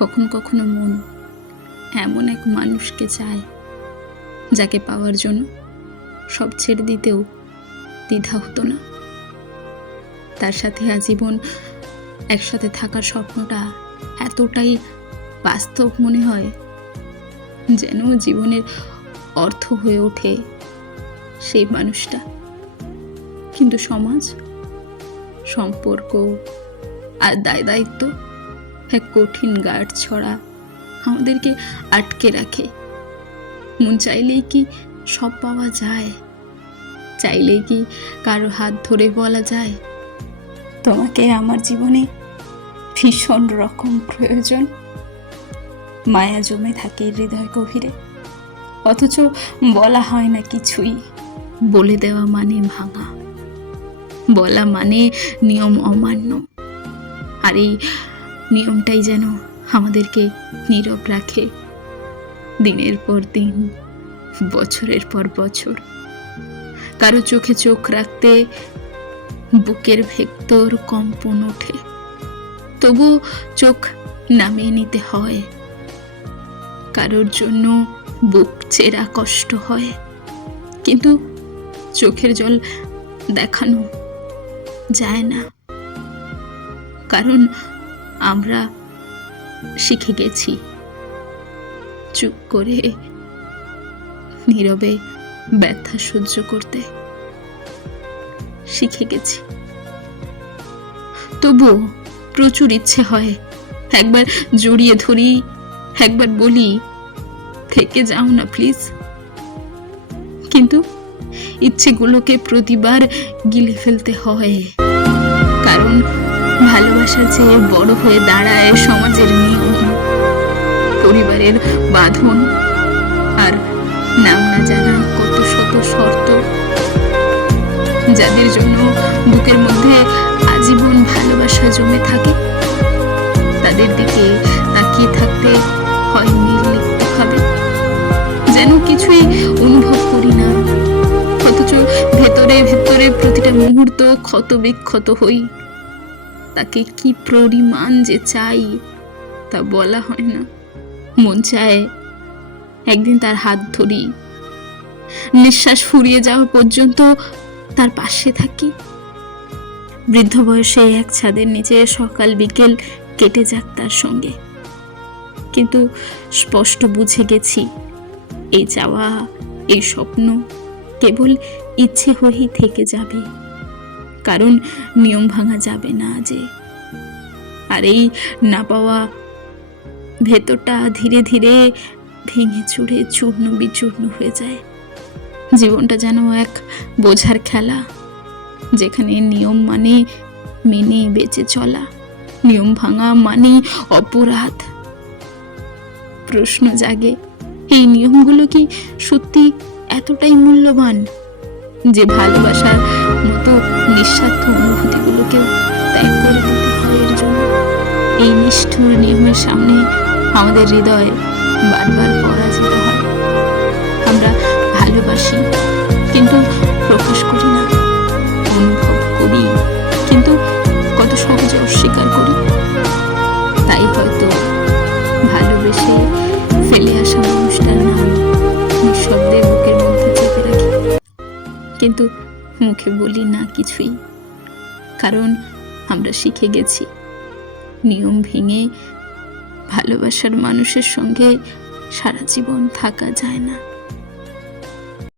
কখনো কখনো মন এমন এক মানুষকে চায় যাকে পাওয়ার জন্য সব ছেড়ে দিতেও দ্বিধা হতো না। তার সাথে আজীবন একসাথে থাকার স্বপ্নটা এতটাই বাস্তব মনে হয় যেন জীবনের অর্থ হয়ে ওঠে সেই মানুষটা। কিন্তু সমাজ, সম্পর্ক আর দায়িত্ব এক কঠিন গার্ড ছড়া আমাদেরকে আটকে রাখে। মন চাইলেই কি সব পাওয়া যায়? চাইলেই কি কারো হাত ধরে বলা যায় তোমাকে আমার জীবনে ভীষণ রকম প্রয়োজন? মায়া জমে থাকে হৃদয় গভীরে, অথচ বলা হয় না কিছুই। বলে দেওয়া মানে ভাঙা, বলা মানে নিয়ম অমান্য। আর এই নিয়মটাই যেন আমাদেরকে নীরব রাখে দিনের পর দিন, বছরের পর বছর। কারো চোখে চোখ রাখতে বুকের ভেতর কম্পন ওঠে, তবু চোখ নামিয়ে নিতে হয়। কারোর জন্য বুক চেরা কষ্ট হয়, কিন্তু চোখের জল দেখানো যায় না, কারণ আমরা শিখে গেছি চুপ করে নীরবে ব্যথা সহ্য করতে শিখে গেছি। তবুও প্রচুর ইচ্ছে হয় একবার জড়িয়ে ধরি, একবার বলি থেকে যাও না প্লিজ। কিন্তু ইচ্ছেগুলোকে প্রতিবার গিলে ফেলতে হয়, কারণ ভালোবাসা যে বড় হয়ে দাঁড়ায় সমাজের নিয়ম, পরিবারের বাঁধন আর নাম না জানা কত শত শর্ত। যাদের জন্য বুকের মধ্যে আজীবন ভালোবাসা জমে থাকে, তাদের দিকে তাকিয়ে থাকতে হয় নির্লিপ্তভাবে, যেন কিছুই অনুভব করি না, অথচ ভেতরে ভেতরে প্রতিটা মুহূর্ত ক্ষত বিক্ষত হই। তাকে কি পরিমাণ যে চাই তা বলা হয় না। মন চায় একদিন তার হাত ধরি, নিঃশ্বাস ফুরিয়ে যাওয়া পর্যন্ত তার পাশে থাকি। বৃদ্ধ বয়সে এক ছাদের নিচে সকাল বিকেল কেটে যাক তার সঙ্গে। কিন্তু স্পষ্ট বুঝে গেছি এই চাওয়া, এই স্বপ্ন কেবল ইচ্ছে হয়েই থেকে যাবে, কারণ নিয়ম ভাঙা যাবে না যে। আর এই না পাওয়া ভেতরটা ধীরে ধীরে ভেঙে চুরে চূর্ণ বিচূর্ণ হয়ে যায়। জীবনটা যেন এক বোঝার খেলা, যেখানে নিয়ম মানে মেনে বেঁচে চলা, নিয়ম ভাঙা মানে অপরাধ। প্রশ্ন জাগে, এই নিয়মগুলো কি সত্যি এতটাই মূল্যবান যে ভালোবাসার মতো নিঃস্বার্থ অনুভূতিগুলোকেও ত্যাগ করে দিতে হয় এর জন্য? এই নিষ্ঠুর নিয়মের সামনে আমাদের হৃদয় বারবার পরাজিত হয়। আমরা ভালোবাসি কিন্তু প্রকাশ করি না, অনুভব করি কিন্তু কত সহজে অস্বীকার করি। তাই হয়তো ভালোবেসে ফেলে আসা মানুষটার নাম নিঃশব্দে বুকের মধ্যে চেপে রাখি, কিন্তু মুখে বলি না কিছুই, কারণ আমরা শিখে গেছি নিয়ম ভেঙে ভালোবাসার মানুষের সঙ্গে সারা জীবন থাকা যায় না।